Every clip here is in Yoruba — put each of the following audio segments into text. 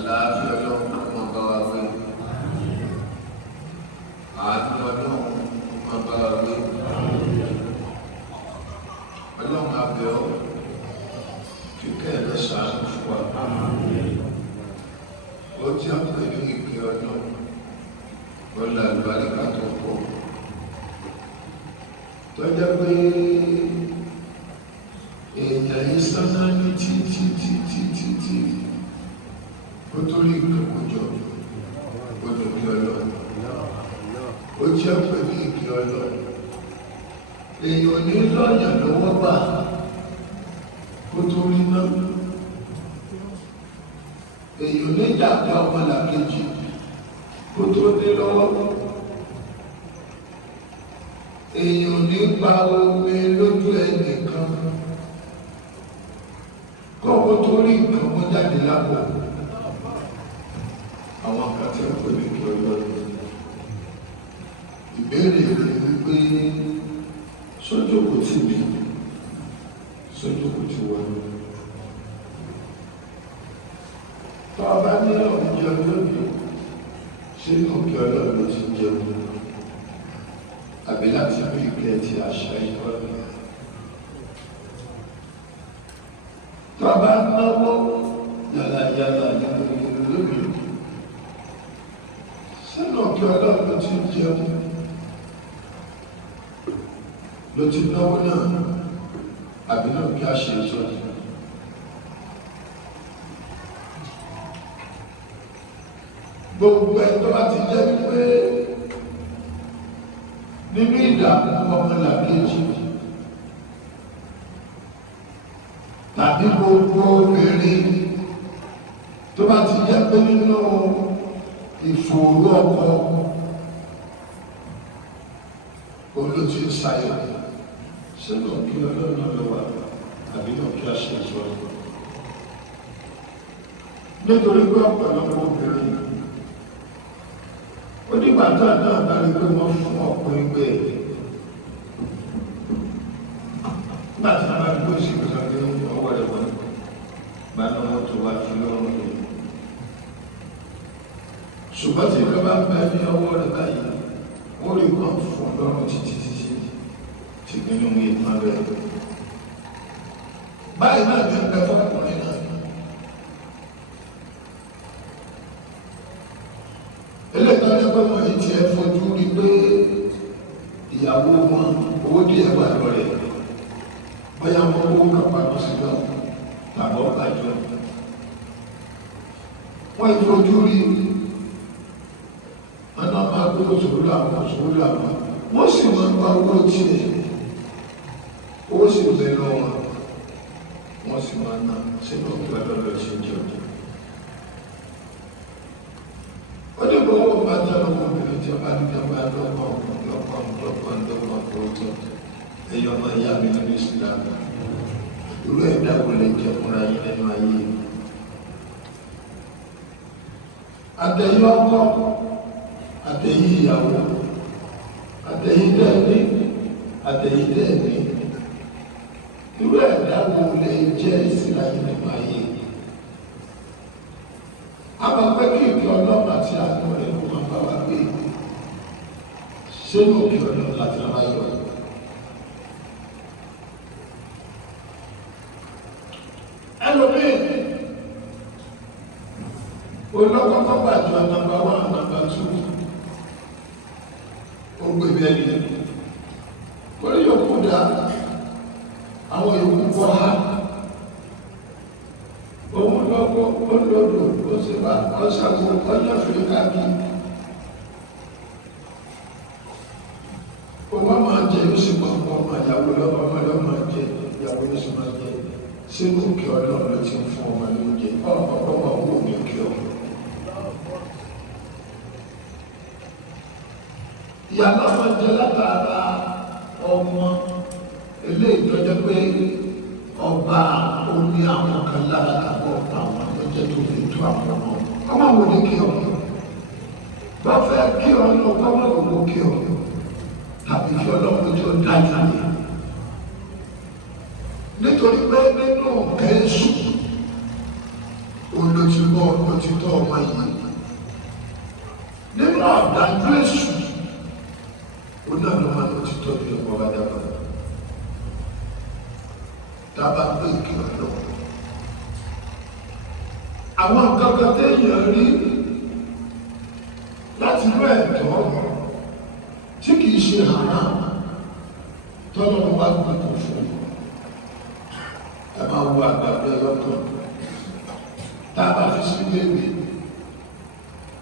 àlàáfíà ọlọ́run máa bá wa gbé, àánú ọlọ́run máa bá wa gbé. Ọlọ́run abẹ́ ọ kíkẹ́ ẹ̀ lọ ṣàánú fún wa. Ó tí a pè ní ìpè ọdún ọ̀là àlùbáríkà tó pọ̀ tó jẹ́ pé èèyàn yìí sáná ní títí ó tó rí ìkọ̀kọ̀jọ́ olùkí ọlọ́run. Ó jẹ́ pé ní ìpè ọlọ́run èèyàn ní lọ́yàn lọ́wọ́ bá kó tó rí náà. Èèyàn ní ìjàpá ọmọlàkejì kó tó dé lọ́wọ́. Èèyàn ní gba omi lójú ẹnìkan kọ́kọ́ tó rí nǹkan mọ́ jáde lápò. Àwọn àkàtà ń pè ní kí ọlọ́run. Ìbéèrè rẹ̀ wípé sójú kò tí mi, sójú kò tí wà. Tó o bá ní ọ̀rọ̀ jẹun lónìí, ṣé inú kí ọlọ́run ló ti jẹun? Àbí láti bí ìkẹ́ ti àṣà ìkọ́ni? Tó o bá náwó yàlàyàlà nínú ìlú lónìí, ṣé inú kí ọlọ́run ló ti jẹun? Ló ti náwó náà, àbí náà kí a ṣe ìtọ́jú? Gbogbo ẹ̀tọ́ láti jẹ́ wípé nínú ìdààmú ọmọlàkejì tàbí gbogbo obìnrin tó bá ti jẹ́ pé nínú ìfòòró ọkọ olóòtú ìsáyọ̀ sínú kí ọlọ́run lọ wà àbí náà kí a ṣe ìtọ́jú. Nítorí pé ọ̀pọ̀lọpọ̀ obìnrin onígbà náà bá rí pé wọ́n fún ọkùnrin gbé ẹ̀ nígbà tí wọ́n bá rí pé ó sì kò sọ pé ọwọ́ rẹ̀ wọ́n gbà náà wọ́n tó wá fi lọ́rùn rẹ̀. Ṣùgbọ́n tí ìjọba bá ń bẹ ní ọwọ́ rẹ̀ báyìí wọ́n rí kan fún lọ́rùn títí tí nínú ìtàn rẹ̀. Báyìí náà ní ẹgbẹ́ fọkùnrin náà. Eléyìí pé wọ́n ti ẹ̀ fojú rí pé ìyàwó wọn owó díẹ̀ wà lọ́rẹ̀ bóyá wọn owó kàpamọ́ sílẹ̀ tàbí ọ̀gájọ́. Wọ́n ti fojú rí ọ̀nà máa gbé òṣòro àwọn wọ́n sì máa ń gba owó tiẹ̀, owó sì ń bẹ lọ́wọ́ wọ́n sì máa ń ná sínú ìgbà lọ́lọ́ tí ó jẹ́ ọ̀dọ́. Ó ní bọ́ wọ́n bá tẹ́lọ ọmọbìnrin tí ó bá ní kẹfà lọ́pọ̀ tó ẹyọ ọmọ ìyá mi nínú ìsìlámù. Irú ẹ̀dá wo lè jẹ fúnra yín nínú ayé? Àtẹ̀yìn ọkọ, àtẹ̀yìn ìyàwó, àtẹ̀yìn dẹ́ẹ̀ni, àtẹ̀yìn dẹ́ẹ̀ni. Irú ẹ̀dá wo lè jẹ́ ìsìlá yín nínú ayé? A máa pẹ́ kí ìkẹ́ ọlọ́run àti àánú rẹ̀ kó máa bá wa gbé sínú òkè ọlọ́run láti máa yọ. Ẹlòmíì olókọ́kọ́ gbàjọ nàmbà 1 nàmbà 2 ó gbé bẹ́ẹ̀ ni orí yòókù dá àwọn yòókù bọ́ ha. Òun lọ́gbọ́ olódò ó sì bá ọ̀ṣàgbò ọjọ́ fèrè káàkiri. Òun máa jẹ ó sì máa pọ̀ ọmọ ìyàwó lọ́wọ́ ọmọdé máa jẹ ìyàwó ló sì máa jẹ. Sínú kí ọlọ́run ló ti ń fún ọmọ lóúnjẹ ọ̀pọ̀ ọmọ owó mi kí ọ. Ìyàwó máa jẹ látara ọmọ eléyìí tó jẹ́ pé ọba oní àwọn kan lára àbọ̀ àwọn ọjọ́ tó fi tó àwọn ọmọ wo ni kí ọ bá fẹ́ kí ọ lọ kọ́mọ òwò kí ọ tàbí fi ọlọ́run tí ó dájú ní. Nítorí pé nínú kẹ́sù olótìmọ̀ òtítọ́ ọmọ yìí nínú àdájú èṣù ó náà ló máa lótìtọ́ bí ọmọ bá dábàá dábàá pé kí ọ lọ àwọn nǹkan kan téèyàn rí láti inú ẹ̀tọ́ tí kìí ṣe haram tọ́lọ́run wá gbogbo fún ẹ máa wo àgbàdo ẹlọ́kàn tá a bá fi sí léèwé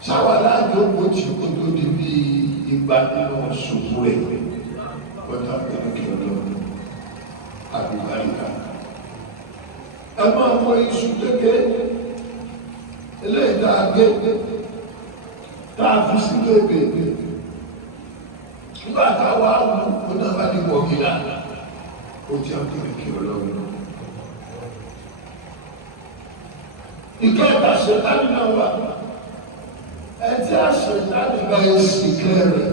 sáwà láàjọ owó tí kò tó di bí ìgbà nínú ṣòfò rẹ̀ ọjà pẹ̀lú kí ọlọ́run àbúgbàríkà ẹ máa wọ iṣu kékeré eléyìí tá a gé tá a fi sí léèwé nígbà táwa wù náà bá ní wọ̀gìlá ó ti àpẹẹrẹ kí ọlọ́run ìkẹta ṣètàlì náà wà ẹtí àṣetàlì bá yẹ sí kẹrẹ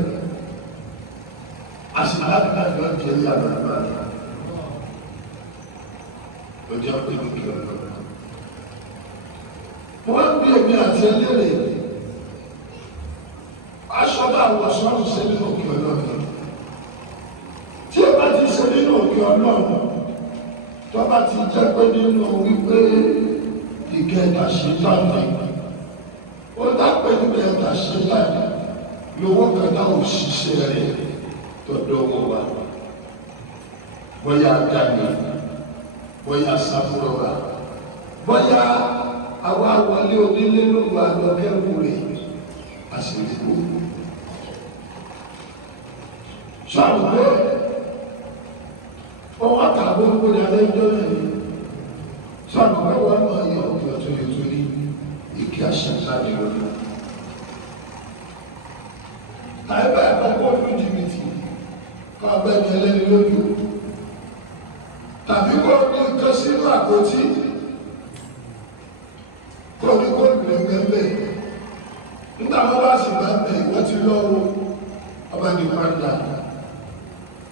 àṣetàlì náà yọ jẹ yàrá ìbára ó ti àpẹẹrẹ kí ọlọ́run wọ́n bí èmi àti ẹlẹ́rìí aṣọ bá wọ sọ́run sí nínú òkè ọlọ́run tí ó bá ti ṣe nínú òkè ọlọ́run tó bá ti jẹ́ pé nínú wípé ìkẹta ṣètàlì ó dápẹ́ ìkẹta ṣètàlì lówó kẹta òṣìṣẹ́ rẹ̀ tọ́dọ̀ owó wa bóyá dání bóyá sáfúrọ́wà bóyá àwọn àwọlé onílé ló wà lọ́kẹ́rù rẹ̀ àṣìlẹ̀kú ṣàlùkọ́ ọwọ́ àtàwọn olóògbé alẹ́jọ́ rẹ̀ ṣàlùkọ́ wà máa yọ ọ̀pọ̀ tó yẹ tó ní ìkí àṣàṣàdì lórí àìbá ẹ̀kọ́kọ́ ní jìbìtì kọ́ abẹ́ni ẹlẹ́ni lójú tàbí kọ́ ní nǹkan sínú àpótí kọ́ ní kó gbẹ̀gbẹ̀ nígbà wọn bá sì bá bẹ̀ wọ́n ti lọ́wọ́ ọba ní padà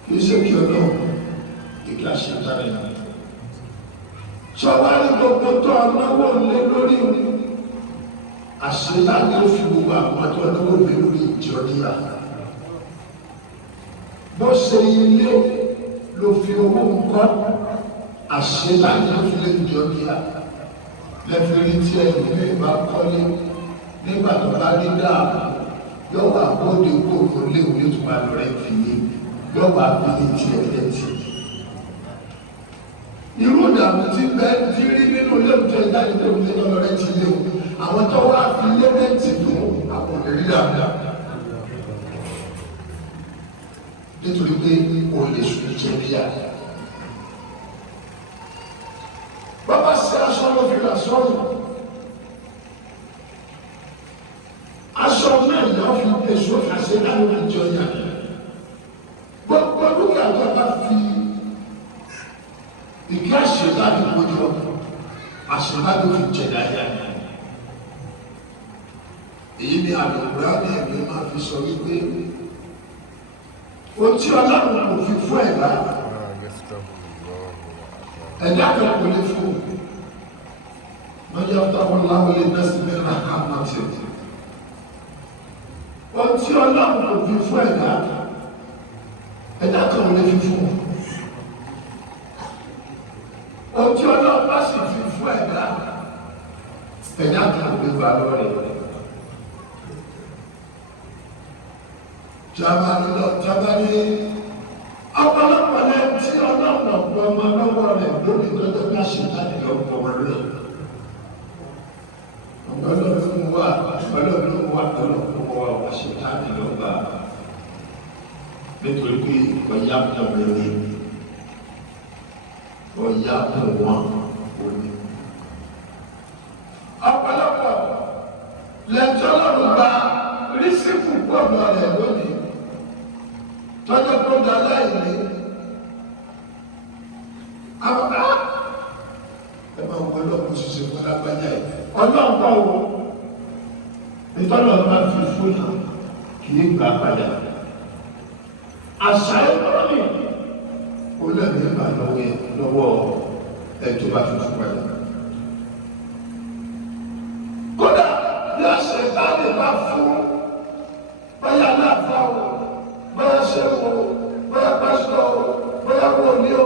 kì í ṣe kí ọlọ́run ìgbà ṣe tàbí ṣọwárí gbogbo tó ọlọ́wọ́ lé lórí àṣeláàgbé ó fi gbogbo àwọn tó ọlọ́wọ́ lé lórí ìjọ níyà bó ṣe ilé ló fi owó nǹkan àṣeláàgbé ó fi lé ìjọ níyà lẹ́fẹ̀ẹ́ tí ẹ̀yìn ní ìbá kọ́lé nígbà tó bá rí dáàbò yóò wà bóde kóòrò léwu yóò tún bá lọ rẹ fi yé yóò wà bíi ti ẹ̀yẹ ti. irú ìdààmú tí bẹ́ẹ̀ ti rí nínú léwu tó ẹ̀dá ní léwu tó lọ rẹ ti léwu àwọn tó wá fi lébẹ́ǹtì fún àwọn òlérí dáadáa. nítorí pé olè sùn jẹ́ bíà. bàbá sí aṣọ ló fi rà sọ́run. aṣọ náà yà fi èso àṣẹ láwọn ìjọ yà gbogbo dúkìá tó bá fi ìkí àṣetá ní gbójú àṣetá ló fi jẹ dáadáa èyí ni àlùkùrá ní ẹ̀mí máa fi sọ wípé ohun tí ọlọ́run kò fi fún ẹ̀dá ẹ̀dá kan kò lè fún wọ́n yá táwọn láwọn lè bẹ́sí mẹ́rin àkámọ́tì ohun tí ọlọ́run kò fi fún ẹ̀dá ẹ̀dá kan lè fi fún ohun tí ọlọ́run bá sì fi fún ẹ̀dá ẹ̀dá kan lè gbà lọ́rẹ̀ jábàní ọ̀pọ̀lọpọ̀ lẹ́yìn tí ọlọ́run ọ̀pọ̀ ọmọ lọ́wọ́ rẹ̀ lórí tọ́jọ́ bá ṣe láti lọ́pọ̀ rẹ̀ ọlọ́run wà ọlọ́run wà wà ṣe láti lọ́gbà nítorí pé ọ̀yá pọ̀ lórí ọ̀yá pọ̀ wọn òní. ọ̀pọ̀lọpọ̀ lẹ́jọ́ lọ́rùn gba rísíkù gbọ́dọ̀ rẹ̀ lónìí tọ́jọ́ tó dá láìlé àwọn ẹ máa wọ ọlọ́run ṣiṣẹ́ fún alágbájá yìí ọlọ́run bá wọ ìtọ́lọ̀ máa fi fún yàn kì í gbà padà àṣà ìtọ́lọ̀ ó lẹ́nu ìgbà lọ́wọ́ ẹjọ́ bá fi fún padà ṣètàlè bá fún bóyá láàfà o bóyá ṣẹ́wó bóyá pásítọ̀ o bóyá wòlíì o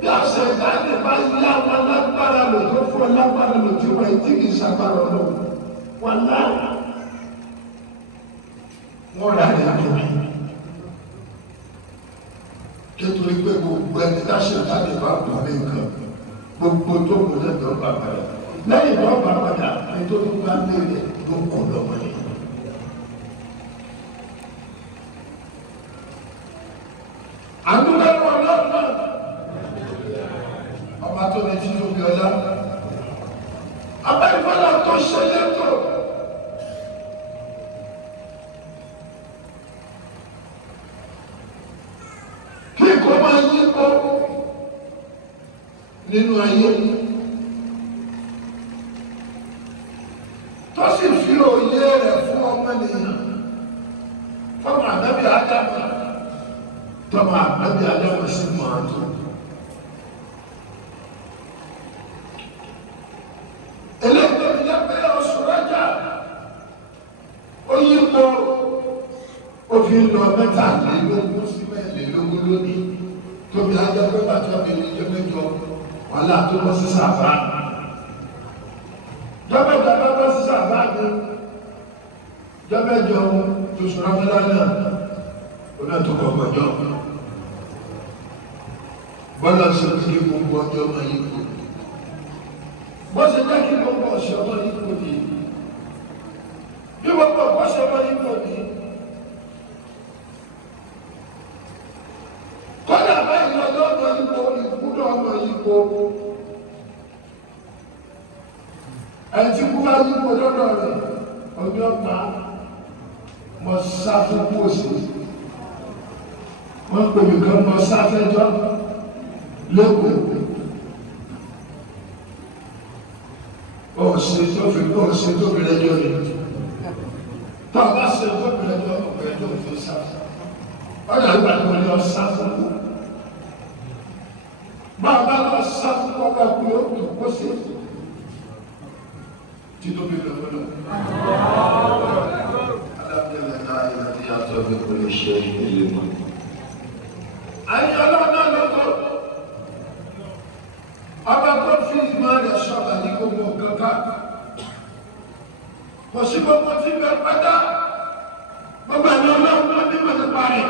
bí ṣètàlè bá yá wọn lágbára lò tó fún ọ lágbára lò tí wọ́n ti kì í ṣàgbára lò wọn lára wọn rà ní àtúntò nítorí pé gbogbo ẹni tá ṣètàlè bá bọ̀ ní nǹkan gbogbo tó kù lẹ́gbẹ̀ẹ́ ọba padà lẹ́yìn tó ọba padà ní tó tún bá léèrè ló kọ̀ lọ́wọ́ yìí. àdúgbò ọlọ́run náà ọba tó ní títún bí ọlá abẹ́rẹ́fọ́lá tó ṣe lẹ́tọ̀ kí kò máa yí kó nínú ayé tó sì fi òye rẹ̀ fún ọmọnìyàn fọmọ ànábì ádámù tọmọ ànábì ádámù sí mọ́tò. eléyìí tó fi jẹ́ pé oṣù Rájà ó yí po ó fi ń lọ mẹ́tàlélógún sí mẹ́rìnlélógún lónìí tóbi ajá pé bàtí ọ̀bẹ ní ìjọ mẹ́jọ wàhálà tó bọ́ sí sàbá jọ́mẹ́jọ bá bọ́ sí sàbá ni jọ́mẹ́jọ tó sọ̀rọ̀ mẹ́lá náà ó náà tó kọ̀ọ̀kọ̀ jọ bọ́lá ṣe kí gbogbo ọjọ́ máa yí kú bó ṣe jẹ́ kí gbogbo ọ̀ṣọ́ máa yí kú ni bí gbogbo ọ̀ṣọ́ máa yí kú ni kọ́dà báyìí lọ́jọ́ ọmọ yípo ìkúdọ̀ ọmọ yípo ẹ̀tí kú bá yípo lọ́dọ̀ rẹ̀ ọjọ́ pa mọ̀ sáfúkú òsì wọ́n pè mí kan mọ̀ sáfẹ́jọ́ lẹ́kọ̀ọ́ ọ̀sẹ̀ tó fi lẹ́jọ́ rẹ̀ tó bá ṣe tó fi lẹ́jọ́ ọ̀pẹ̀ẹ́jọ́ òfin sáfẹ́ ọ̀nà àgbàdo ni ọ̀sá fún un bàbá lọ sá fún ọba pé ó tó kó sí títóbi lọ́wọ́ lọ. alábẹ́lẹ̀ náà yóò di àtọ́ bí kò lè ṣe ilé mọ́. ayé ọlọ́dọ̀ lọ́tọ̀ ọba tó fi ìmọ̀ rẹ̀ sọ̀rọ̀ ní gbogbo kankan kò sí gbogbo tí bẹ pátá gbogbo ẹni ọlọ́run ló ní mọ̀ nípa rẹ̀.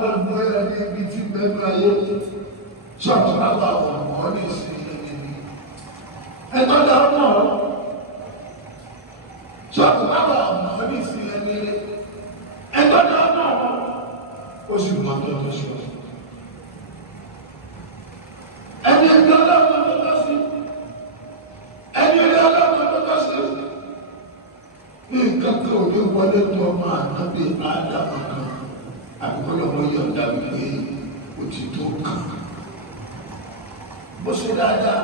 gbogbo ẹni ibi tí mẹ́nu ayé ṣọ́ọ̀tún lábà ọ̀pọ̀ ní ìsinmi níbi ẹjọ́ dá ọmọ ṣọ́ọ̀tún lábà ọ̀pọ̀ ní ìsinmi níbi ẹjọ́ dá ọmọ ó sì mọ́ tó tó ṣe ẹni ẹgbẹ́ ọlọ́run tó tọ́ sí ẹni ẹgbẹ́ ọlọ́run tó tọ́ sí ní nǹkan kan ò ní wọlé tó ọmọ ànábì ádámù kan àbúkọ́lọ́ wọn yọ̀ǹda wípé ó ti tó kàn bó ṣe dáadáa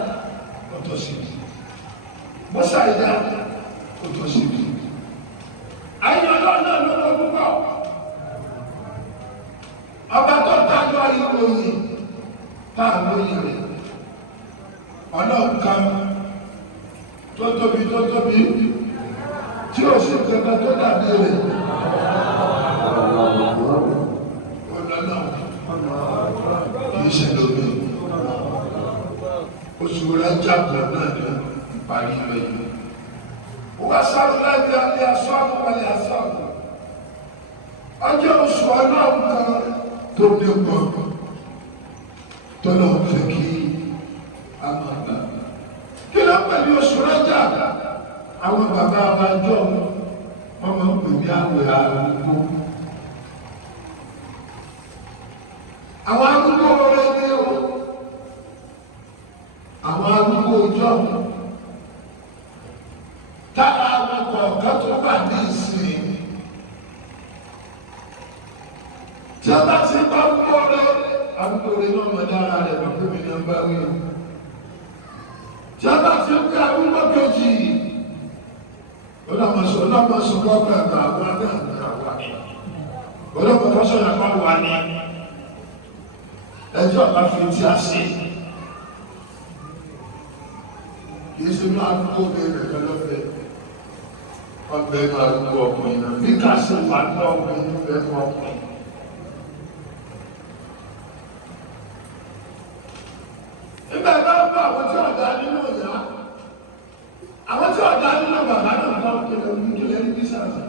ó tọ́ sí i bó ṣàìdá ó tọ́ sí i ayé ọlọ́run náà ló lọ púpọ̀ ọba tó dájọ́ ìròyìn táàmù rẹ̀ ọlọ́run kan tó tóbi tí ó sì kankan tó dàbí rẹ̀. Kìí ṣe lómi oṣù Rájàbọ̀ náà ní ìparí rẹ̀ yìí. Wọ́n sáré láti alẹ́ aṣọ àbúwalẹ̀ aṣọ àbọ̀. Ọjọ́ oṣù ọlọ́run kan tó dé pọ̀ tó náà fẹ́ kí a máa gbà. Kí ló pẹ̀lú oṣù Rájàbọ̀? Àwọn bàbá abájọ́ wọn máa ń pè ní àwẹ̀ arúgbó. Àwọn arúgbó rẹ̀ ní o, àwọn arúgbó ọjọ́ tára àwọn kọ̀ọ̀kan tó wà ní ìsìn. Tí a bá ti bá arúgbó rẹ̀ náà mọ̀ dára rẹ̀ lọ fún mi ní ọgbà wí. Tí a bá ti ń ká arúgbó kejì, ọlọ́mọsọ lọ́pọ̀ ẹ̀gbà àwọn agbára wà ní. Ọlọ́pọ̀ sọ̀rọ̀ àpá wà ní. Ẹjọ́ ọ̀pá fi tí a sí kì í ṣe máa kó bẹ̀rẹ̀ kan lọ́fẹ̀ẹ́ ọbẹ̀ máa kó ọkùnrin náà bí ká ṣe wà ní ọkùnrin nífẹ̀ẹ́ fún ọkùnrin. nígbà bá ń bá àwọn tí ọ̀dà nínú ìyá àwọn tí ọ̀dà nínú bàbá náà bá ń kéde oníkèlè ní bísàsì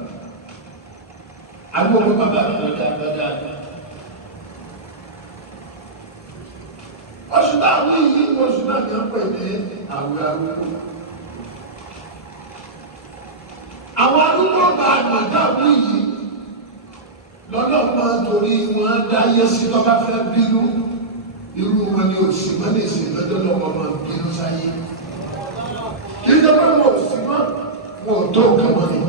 agbóhùn bàbá náà dáadáa. oṣù táwọn yìí oṣù náà ní ọ̀pẹ̀ ní àwẹ̀ arúgbó. àwọn arúgbó bá àgbàdá wí yìí lọ́dọ̀ máa torí wọn dáyé sí tọ́ba fẹ́ bínú irú wọn ni òsì wọn lè ṣe lọ́jọ́ lọ́wọ́ máa bínú sáyé. kì í dẹ́gbẹ́ wọn òsì wọn wọn ò tó nǹkan wọn ni.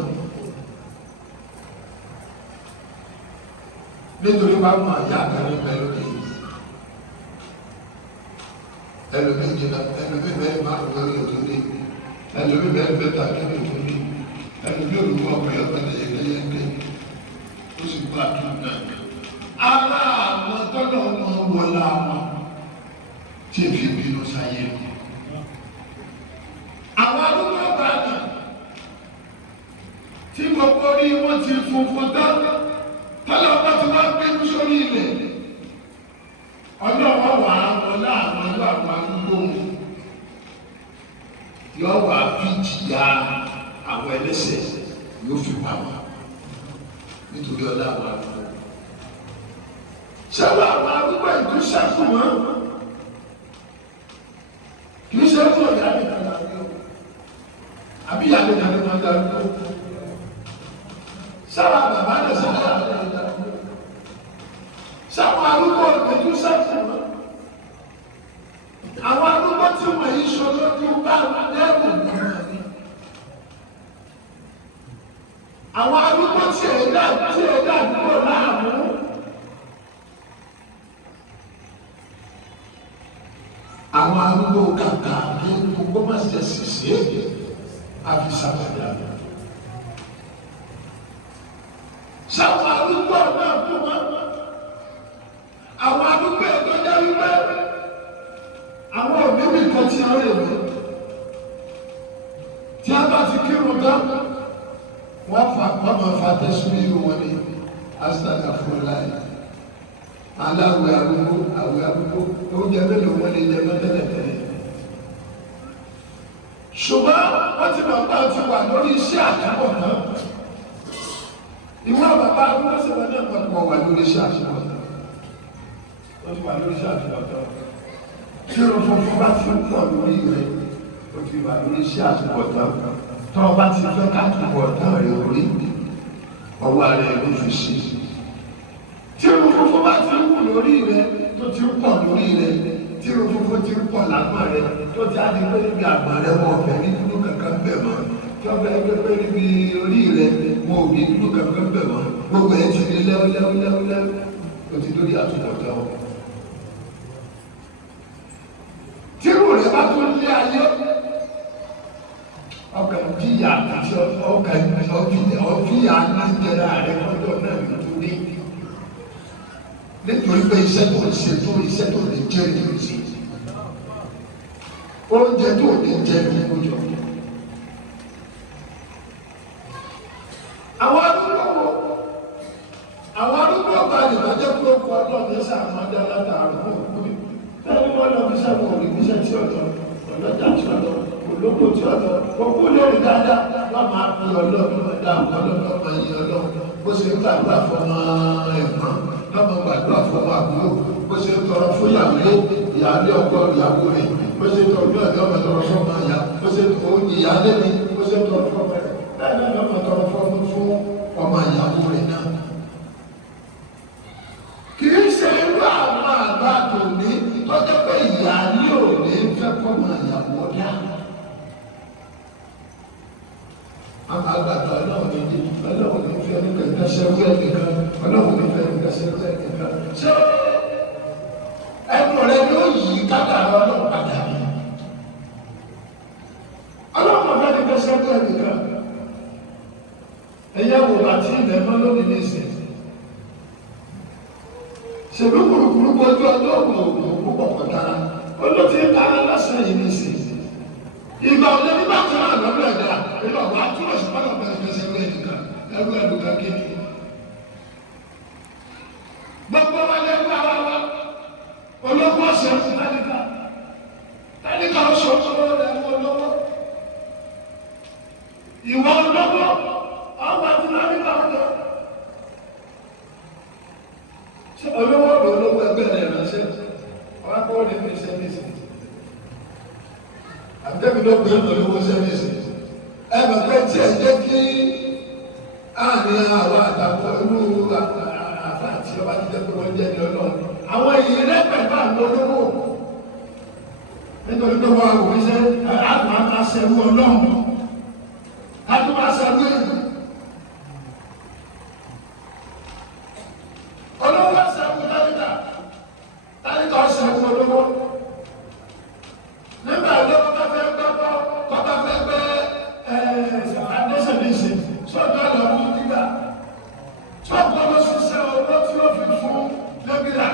nítorí wọn mọ àyà àkàrí mẹ́lòdì ẹlòmíì jìnnà ẹlòmíì mẹ́rin máa ń lórí òtúndé ẹlòmíì mẹ́rin bẹ́tà lórí òtúndé ẹlòmíì olùkọ́ ọkùnrin ọ̀gbẹ́ni ẹ̀yẹ́dẹ́yẹ́dẹ́ ó sì gbọ́ àtúntò náà. ara àwọn tọ́lọ̀ wọn wọlé àwọn tí èfi bínú sáyé àwọn arúgbó bàtà tí gbogbo orí wọn ti funfun tán tọ́lọ̀ wọn ti wá bínú sórí ilẹ̀ ọlọ́wọ́ wà á wọlé àwọn ọlọ́ àwọn arúgbó yọ wà á fi jìyà àwọn ẹlẹ́ṣẹ̀ yóò fi pa wọn nítorí ọlá àwọn arúgbó. sábà àwọn arúgbó ìlú ṣàkó wọn kì í ṣe fún ọ̀yà nìkan lábẹ́ o àbí ìyá nìkan ní wọn darúgbó. sábà bàbá rẹ̀ sábà rẹ̀ darúgbó. sábà arúgbó ìlú ṣàkó wọn. àwọn arúgbó tí wọ́n yìí ṣe lójú bá lẹ́rù náà ni. àwọn arúgbó tí ẹ̀dá àdúgbò láàmú. àwọn arúgbó kàkà ní gbogbo máa ṣe ṣìṣe àfi sàbàdà. sáwọn arúgbó náà fún wọn. àwọn arúgbó ẹ̀tọ́ jẹ́ wípé àwọn òbí mi kan tí a lè mú. tí a bá ti kírun tán wọ́n máa fa tẹ́sùn irú wọn ní astagfirullah aláwẹ̀ arúgbó àwẹ̀ arúgbó oúnjẹ mélòó wọn lè jẹ mẹ́tẹ́lẹ̀tẹ́lẹ̀. ṣùgbọ́n wọ́n ti bàbá ti wà lórí iṣẹ́ àtúbọ̀ náà ìwọ́n bàbá arúgbó sì wọ́n náà pọ̀ wà lórí iṣẹ́ àtúbọ̀ náà wọ́n ti wà lórí iṣẹ́ àtúbọ̀ náà tí o fọfọ bá ti ń pọ̀ lórí rẹ̀ o ti wà lórí iṣẹ́ àtúbọ̀ náà tọ́ ọ bá ti fẹ́ ká túbọ̀ náà rẹ̀ orí ọwọ́ rẹ̀ ló fi sí. tí irun funfun bá ti ń wù lórí rẹ̀ tó ti ń pọ̀ lórí rẹ̀ tí irun funfun ti ń pọ̀ lágbọ̀n rẹ̀ tó ti á di pé níbi àgbọ̀n rẹ̀ wọ́n ọ̀fẹ́ ní dúdú kankan bẹ̀ mọ́ tí wọ́n fẹ́ gbé pé níbi orí rẹ̀ wọ́n ò ní dúdú kankan bẹ̀ mọ́ gbogbo ẹ̀ ti di lẹ́wọ́lẹ́wọ́lẹ́wọ́ o ti lórí àtúbọ̀tán wọn. tí irun rẹ̀ bá tó lé ayé ọkàn jíyà àti ọkàn ọfíà níjẹrẹ ààrẹ lọ́jọ́ náà nítorí pé iṣẹ́ tó ń ṣe tó iṣẹ́ tó lè jẹ́ ní ìṣe oúnjẹ tó lè jẹ́ ní ìkójọ. àwọn arúgbó ọba nìkan jẹ́ kó kọ́ ọlọ́run ní sáà máa dá látàárọ̀ fún òkú mi bẹ́ẹ̀ wọ́n lọ bí sáwọn òrìbíṣẹ́ tí ọ̀dọ́ ọ̀lọ́jà tí ọ̀dọ́ olóko tí ọ̀dọ́ gbogbo lórí dáadáa wọ́n máa fi ọlọ́run ọ̀dà ọlọ́run ọmọ yìí ọlọ́run bó ṣe ń gbàdúrà fún ọmọ ẹ̀gbọ́n lọ́mọ gbàdúrà fún ọmọ àbúrò bó ṣe ń tọrọ fún ìyáálé ọkọ ìyàwó rẹ̀ bó ṣe ń tọrọ fún ọmọ tọrọ fún ọmọ ìyá bó ṣe ń tọrọ ìyáálé mi bó ṣe ń tọrọ fún ọmọ rẹ̀ bẹ́ẹ̀ náà lọ́mọ tọrọ fún ọmọ ìyàwó rẹ̀ náà. kì í ṣe irú àwọn àgbà tó ní tọ́jú pé ìyáálé ò ní fẹ́ kọ́ ọmọ ìyàwó dá. àwọn àgbàdo ọlọ́run ní fẹ́ ní kẹ̀kẹ́ ṣẹ́wé ẹ̀nìkan ọlọ́run ní fẹ́ ní kẹ̀kẹ́ ṣẹ́wé ẹ̀nìkan ṣé ẹnu rẹ yóò yí kádàrá ọlọ́run padà bí ọlọ́run fẹ́ ní kẹ̀kẹ́ ṣẹ́wé ẹ̀nìkan ẹ̀yẹ wò àti ilẹ̀ mọ́ lónìí ní ìsìn ṣèlú kùrùkùrù gbọ́dọ̀ ọlọ́run òògùn púpọ̀ pọ̀tara olóòtú ìdáná lásán yìí ní ìsìn ìgbà òde nígbà tí wọn lọ́dọ̀ ẹ̀dá ìgbà wà á túbọ̀ sí pátá bẹ̀rẹ̀ fẹsẹ̀ rẹ̀ nìkan ẹrú ẹ̀dùnkà kéde. gbogbo wa lẹ́nu ara wa olówó ọ̀sẹ̀ tálíkà tálíkà ọ̀sẹ̀ ọ̀sẹ̀ rẹ̀ ń olówó ìwọ olówó ọgbà tí tálíkà ọ̀dọ̀ ṣé olówó ọ̀dọ̀ olówó ẹgbẹ́ rẹ̀ ránṣẹ́ ọ̀rá kọ́ ọ̀dẹ̀ fi sẹ́fíìsì àbẹ́mi ló gbé olówó sẹ́fíìsì ẹ bẹ̀ pé tí ẹ jẹ́ kí àárín àwọn àtàkùn irú àfa àti ọba ti jẹ́ pé wọ́n jẹ́ ní ọlọ́run àwọn èyí rẹ̀ pẹ̀lú àwọn olówó nítorí pé wọ́n àwọn iṣẹ́ àtúmọ̀ àṣẹwó ọlọ́run àtúmọ̀ àṣẹwó èyí olówó àṣẹwó tálíkà tálíkà àṣẹwó olówó nígbà olówó bá fẹ́ gbọ́ kọ́kọ́ fẹ́ gbẹ́ àdéṣẹ́lẹ́sẹ̀ sọ́jọ́ lọ́wọ́ nígbà sọ́jọ́ ló ṣiṣẹ́ owó tí ó fi fún lẹ́bíra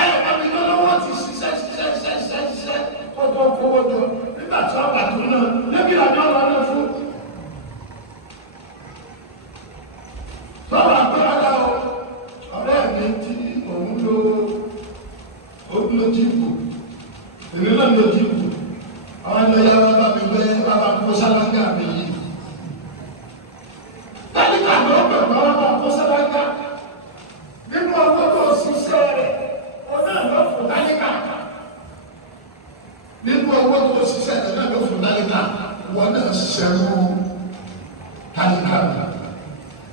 ẹ̀ẹ́dẹ́gbẹ̀mí tó lọ́wọ́ ti ṣiṣẹ́ kọ́kọ́ kówó jọ nígbà tí wọ́n bàtú náà lẹ́bíra ní ọ̀rọ̀ náà fún lọ́wọ́ àgbẹ̀rẹ̀ ọ̀rẹ́ mi tí òun ló jíìpù èmi náà ló jíìpù àwọn ilẹ̀ yàrá bá mi gbé bàbá kó sálágà mi yìí tálíkà ló bẹ̀rẹ̀ bàbá kó sálágà nínú ọgbọ́n tó ṣiṣẹ́ rẹ̀ ó náà lọ fún tálíkà nínú ọgbọ́n tó ṣiṣẹ́ rẹ̀ náà lọ fún tálíkà wọ́n náà ṣẹ́rú tálíkà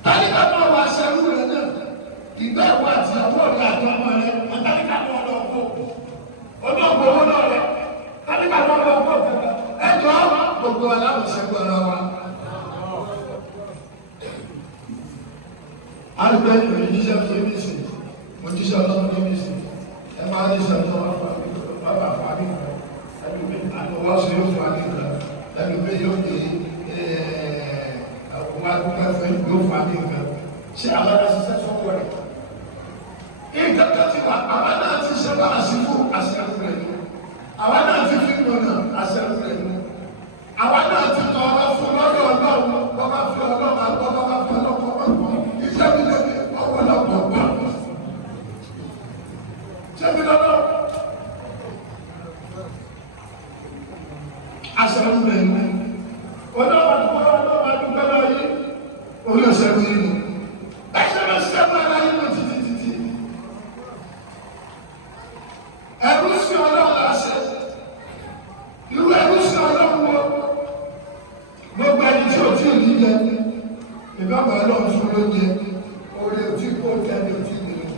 tálíkà náà wà ṣẹ́rú rẹ̀ náà ìgbà ìwọ àti àwọn ọ̀gá àti ọmọ rẹ̀ wọ́n tálíkà náà lọ kó ọdún ọgbọ́n owó náà rẹ̀ tálíkà náà lọ kó ẹjọ́ gbogbo aláwọ̀sẹ̀gbọ́ ara wa. Àgbẹ̀ ìrìnjíṣẹ́ fún ẹbí sí, mo jíṣẹ́ ọlọ́run ní ẹbí sí, ẹ máa ní sẹ́ńtọ́ bàbá fàábí kan, ẹlùmí àtọwọ́ sí yóò fún àmì kan, ẹlùmí yóò dé àwọn agbẹ́fẹ́ yóò fún àmì kan, ṣé àwọn aṣiṣẹ́ sọ́kọ̀ rẹ̀? Ìkẹ́kẹ́ ti wà, àwọn náà ti ṣe bá àṣìfò àṣẹ́kù rẹ̀ ni, àwọn náà ti fi gbọ̀nà àṣẹ́kù rẹ̀ ni, àwọn náà ti tọ́ ọ fún lọ́dọ̀ ọlọ́run, bọ́bá fi ọlọ́run àgbọ̀ bọ́bá fi ọlọ́run ọgbọ̀n, iṣẹ́ mi lè ní ọ̀pọ̀lọpọ̀ gbọ́. Ṣé mi lọ́dọ̀? Àṣẹ́kù rẹ̀ ni, ọlọ́run àdúgbò láyé, orí ọ̀ṣẹ́kù yìí ni, ẹ̀ṣẹ́ mi ṣẹ́kù láyé lọ títí. Ẹ̀rú sí ọlọ́run láṣẹ, irú ẹ̀rú sí ọlọ́run wọ, gbogbo ẹni tí ò tí ò ní jẹ, ìbámu ọlọ́run fún lóúnjẹ, orí ò tí kò tẹ́lẹ̀ ò tí ì nìyẹn.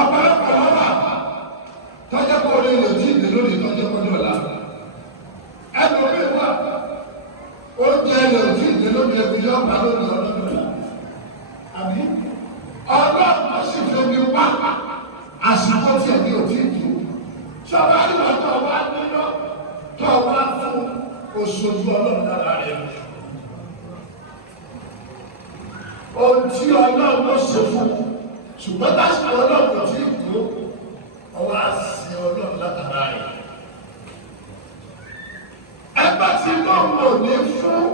Ọ̀pọ̀lọpọ̀ lọ́wọ́ tọ́jọ́ kó orí ò tí ì ní lónìí tọ́jọ́ kó dọ̀la. Ẹlòmíì wà, oúnjẹ ò tí ì ní lónìí ẹbí yóò bá lónìí ọlọ́dọ̀la. Àbí ọlọ́run tó sì fi mi wá àsìkò tí ẹ̀mí ò tí ì tó. Sọ̀rọ̀ àdìgbà tó wá nínú tó wá fún oṣooṣù ọlọ́run lára rẹ̀. Ohun tí ọlọ́run ló ṣe fún ṣùgbọ́n lásìkò ọlọ́run kò tí ì tó ọwọ́ àṣì ọlọ́run látara rẹ̀. Ẹgbẹ́ tí lóun ò ní fún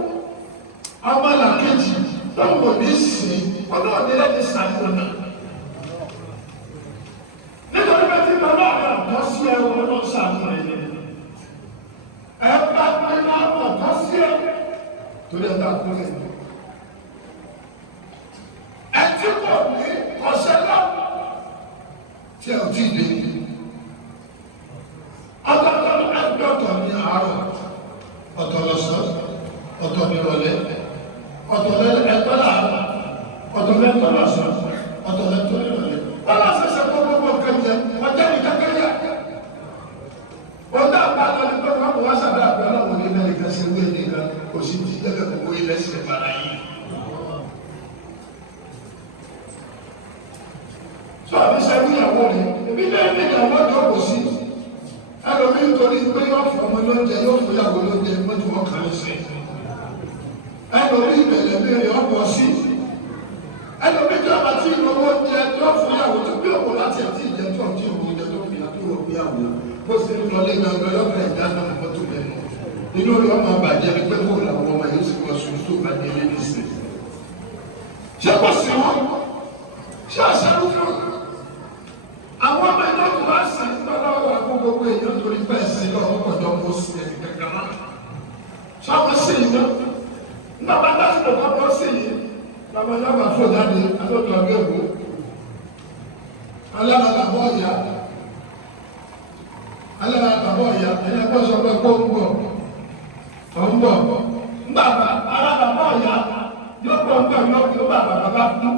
ọmọlàkejì lóun ò ní sìn ọlọ́run ní lẹ́ni sàmúnà. Nítorí pé tí bàbá rẹ̀ ọ̀tọ́ sí ẹ̀rọ ọlọ́run sàmúnà yẹn. Ẹgbẹ́ tí bàbá ọ̀tọ́ sí ẹ̀rọ torí ẹ̀dá kúrẹ́. Ẹtí kò ní ọ̀sẹ̀ náà tí ẹ ò tí ì dé. Ọ̀tọ̀ ẹgbẹ́ ọ̀tọ̀ ní àárọ̀, ọ̀tọ̀ lọ́sàn, ọ̀tọ̀ ní ìrọ̀lẹ́, ọ̀tọ̀ ẹgbẹ́ làárọ̀, ọ̀tọ̀ lẹ́tọ̀ lọ́sàn, ọ̀tọ̀ lẹ́tọ̀ ìrọ̀lẹ́. Wọ́n lọ ṣẹ̀ṣẹ̀ kó gbogbo kẹjẹ, ọjọ́ ní kékeré. Ọjọ́ àgbàdo ní pé wọ́n kò wá sábẹ́ àgbẹ̀ ọlọ́run ní ilé ìkẹsẹ̀ wé ní ìlà kò sí ti tẹ́lẹ̀ gbogbo ilẹ̀ sí ìbára yìí. Sọ àbí sẹ́yìn ìyàwó rẹ̀, ebi lẹ́yìn ní ìyàwó ọjọ́ kò sí. Ẹlòmí nítorí pé yóò fún ọmọ lóúnjẹ yóò fún ìyàwó lóúnjẹ mọ́tò wọn kàn sí. Ẹlòmí ìbẹ̀lẹ̀ mi rẹ̀ ọ̀pọ̀ sí. Ẹlòmí tí a bá ti ìnáwó oúnjẹ yóò fún ìyàwó tó bí òkú láti ẹ̀tí ìjẹ tó ọ̀tí òkú ìjẹ tó fi àtúrò ìyàwó bó ṣe ń lọ lẹ́nu ọgbẹ́ lọ́kàn ìdáná mọ́tò lẹ́nu inú rẹ̀ ọmọ àbàjẹ́ ni pé kó làwọn ọmọ yìí sì wọ́n sùn tó bá délé nísìn. ṣé kò sí wọn ṣé àṣàrò fún wọn àwọn ọmọ ìjọ tó bá sì ń tọ́lá wà fún gbogbo èèyàn torí bẹ́ẹ̀ sí lọ́wọ́ kọjọ́ kó sí ẹni kankan náà ṣé àwọn sì ń lọ nígbà bá dásìkò kọ́kọ́ sí yìí làwọn yàrá fò jáde alóòtú ọgbẹ́ ìwò alábàbọ̀ ọ̀yà ẹni ẹgbẹ́ sọ pé kó ń bọ̀ ńgbà alábàbọ̀ ọ̀yà yóò pọ̀ ńgbà yóò bá bàbá fún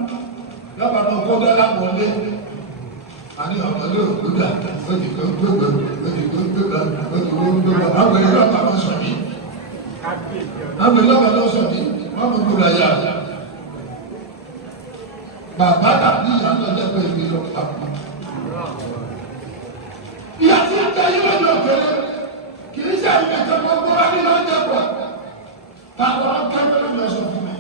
yọba náà kó dọ́là wọlé àní ọ̀pọ̀lọpọ̀ òkúta òdìgbòǹgbò àwọn èèyàn bá wọn sọ ní àwọn èèyàn bá wọn sọ ní wọn mú kúrò ayá bàbá tàbí ìyá náà jẹ́ pé ìgbé lọ pàpọ̀. ìyá tí ń tẹ yín lọ́jọ́ òkèlè kì í ṣe àyè tó gbogbo wa ní lọ́jọ́ pọ̀ táwọn akẹ́kọ̀ọ́ ló sọ fún mi.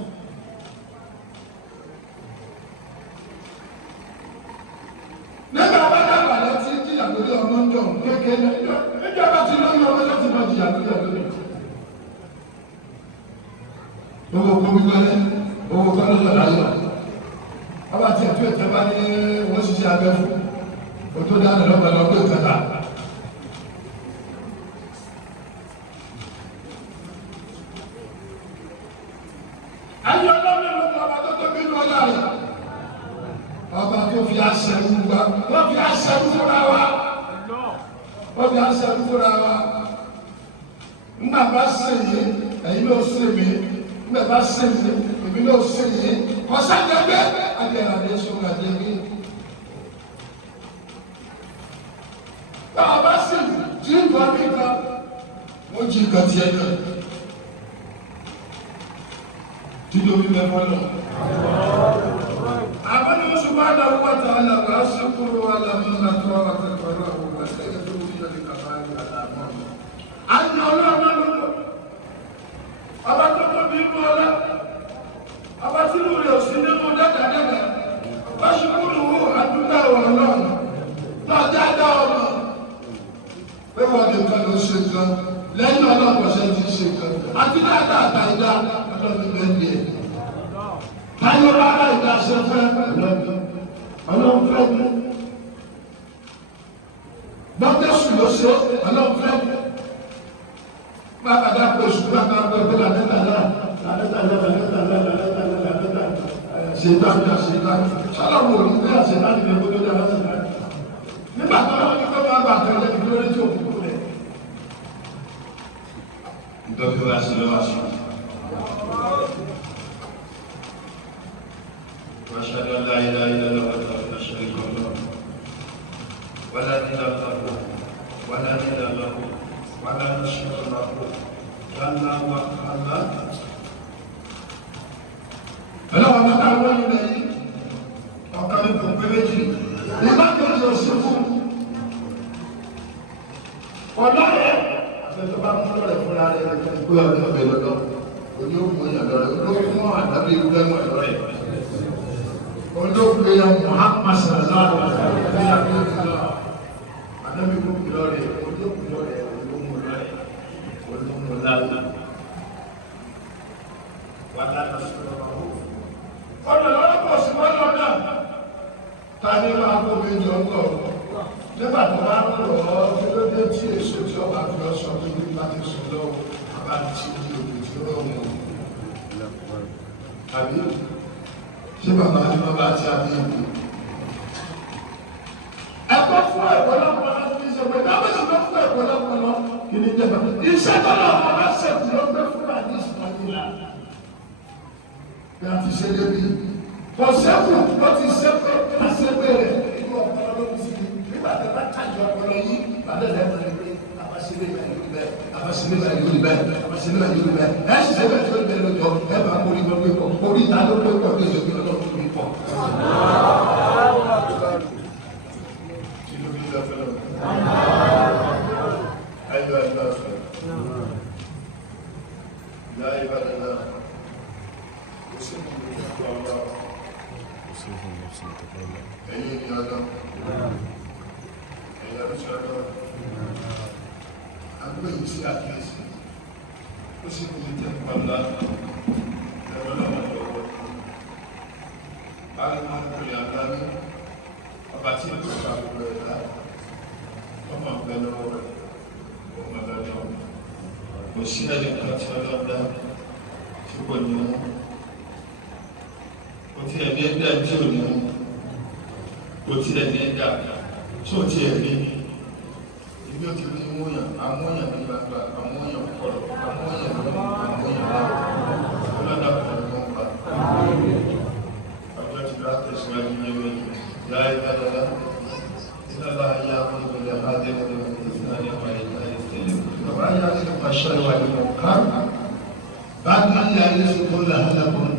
nígbà bá dàgbà lọ sí jìyà lórí ọmọ ń jọ kékeré níjọba tí lóyún ọmọ láti máa jìyà lórí ọdún. owó kó wíwẹ́lẹ́ owó kọ́ ló lọ láyọ̀ ọba tí ẹ̀tọ́ ìtẹ́ bá ní wọ́n ṣiṣẹ́ abẹ́ fún o tó dáná lọ́gbà lọ́gbà ìtẹ́ta. ayé ọlọ́run ló ń ọba tó tóbi ní ọjà rẹ̀ ọba tó fi aṣẹ́rú gbà wọ́n fi aṣẹ́rú fúnra wa wọ́n fi aṣẹ́rú fúnra wa nígbà bá ṣèyí ẹ̀yin ló ṣèmí nígbà bá ṣèyí èmi ló ṣèyí kọ́sàdẹ́gbẹ́ adìyàrá sọ̀rọ̀ àdìyàrá. báwa bá ṣèyí tí ń bọ̀ mí kan wọ́n jí nǹkan tiẹ̀ náà títóbi mẹ́fọ́ lọ. أمن سبحانه وتعالى والشكر على من أكرمك الفرح واستغفر بيدك خير الأعمال. أن الله نلوم أبا تقبل مولا أبا تلو يوسين مولا دادا وشكره أدودا والله لا دادا والله. بما دكان الشيطان لأن الله وشيء الشيطان أتلا دادا إذا الله بيديه. Táyọ̀ rárá ìdáṣẹ́ fẹ́ ọlọ́run fẹ́ mú. Bọ́tẹ́sù ló ṣe ọlọ́run fẹ́ mú. Bàbá dàpọ̀ oṣù bàbá gbẹ̀gbẹ̀ làbẹ́tà náà ṣètàkùn àṣetàkùn. Sọ́lọ́mù òní pé àṣetàkùn ní ẹgbẹ́ tó dára sí náà. Nígbà tó lọ́wọ́ ní kó máa bà kan lẹ́bi lórí tí òkú kú rẹ̀. Ìtọ́jú wa sí lọ́wọ́ aṣọ. وأشهد أن لا إله إلا الله وحده لا شريك له ولا إله له ولا إله له ولا نشرك له جل وعلا. ọlọ́wọ́ bá káwọ́ wọ́n yìí lẹ́yìn ọ̀kan ní kòpé méjì nígbà kejì òṣèlú ọlọ́rẹ̀ àfẹ́tọ́ bá mú lọ́rẹ̀ fúnra rẹ̀ lọ́jọ́ ìgbé ọjọ́ ìgbé lọ́dọ̀ oní òkú ìyàdọ̀ rẹ̀ olóògùn àdábì ìgbẹ́mọ̀ ìlọ́rẹ̀ olóògbé ya Muhammad sallallahu alaihi wa sallam anabi ko kilore olóògbé lọrẹ olóògbé lọrẹ wàlá nasọrọ ọdọ lọrọ pọ sí wọn lọdà tani máa kó mi jọ ń lọ nígbà tó bá ń lọ ọ kí ló dé tí èso tí ọba fi ọ sọ pé nígbà tí sọ lọ bàbá tí ó di òkú tí ó rọ wọn àbí. Ṣé bàbá ní bàbá àti àbí ìlú? Ẹ̀kọ́ fún ẹ̀kọ́ lọ́pọ̀ láti fi ṣe pé bàbá ti lọ fún ẹ̀kọ́ lọ́pọ̀ lọ kí ni jẹ́ bàbá. Iṣẹ́ tó lọ fún ọba ṣẹ̀kù ló gbé fún àdé ìsìnkúnlá. Bí a ti ṣe débi. Kò ṣẹ́kù ló ti ṣẹ́pẹ́ àṣẹ́pẹ́ rẹ̀ nínú ọpọlọ ló ti sí. Nígbà tí a bá kájọ ọpọlọ yìí, bàbá ẹ̀ lẹ́nu rẹ̀ pé àbáṣẹ́lẹ̀ ìgbà yóò rí bẹ́ẹ̀, àbáṣẹ́lẹ̀ ìgbà yóò rí bẹ́ẹ̀, àbáṣẹ́lẹ̀ ìgbà yóò rí bẹ́ẹ̀. Ẹ ṣiṣẹ́ bẹ́ẹ̀ tí ó bẹ̀rẹ̀ lọ́jọ́ ẹ bá mórí lọ pé pọ̀, orí ìta ló pé pọ̀ pé ìjọba ọlọ́run tó bí pọ̀. أيها الناس يا عباد الله أوصيكم بتقوى الله أيها الناس أيها الشباب agbóyè sí àkíyèsí ó sì kú ní tẹ́kọ̀ọ́lá ẹ̀rọ lọ́wọ́ lọ́wọ́ báyìí máa ń pèlè àgbáyé ọba tí èkó ká gbogbo ẹ̀dá ọmọ ọ̀gbẹ́ lọ́wọ́ rẹ̀ ọmọ lọ́jọ́ kò sí ẹnìkan tí ọlọ́dá tí kò ní mú kò tí ẹ̀mí ẹ̀dá tí ò ní mú kò tí ẹ̀mí ẹ̀dá tí ò tí ẹ̀mí ibi ó ti rí múyàn amúyàn ní gbangba amúyàn kọ̀rọ̀ amúyàn lọ́wọ́ amúyàn lọ́wọ́ ọlọ́dà kọ̀ ní wọn pa ọjọ́ ti bá tẹ̀síwájú ní ẹgbẹ́ láì dáadáa ìlànà ayé àwọn ìgbẹ̀lẹ̀ adébọ̀dẹ̀ ìsìnàlẹ̀ àwọn ìgbà ìsìnlẹ̀ bàbá yà sí ọmọ aṣọ ìwà ìmọ̀ kan bá ní ayé sí kó làálàá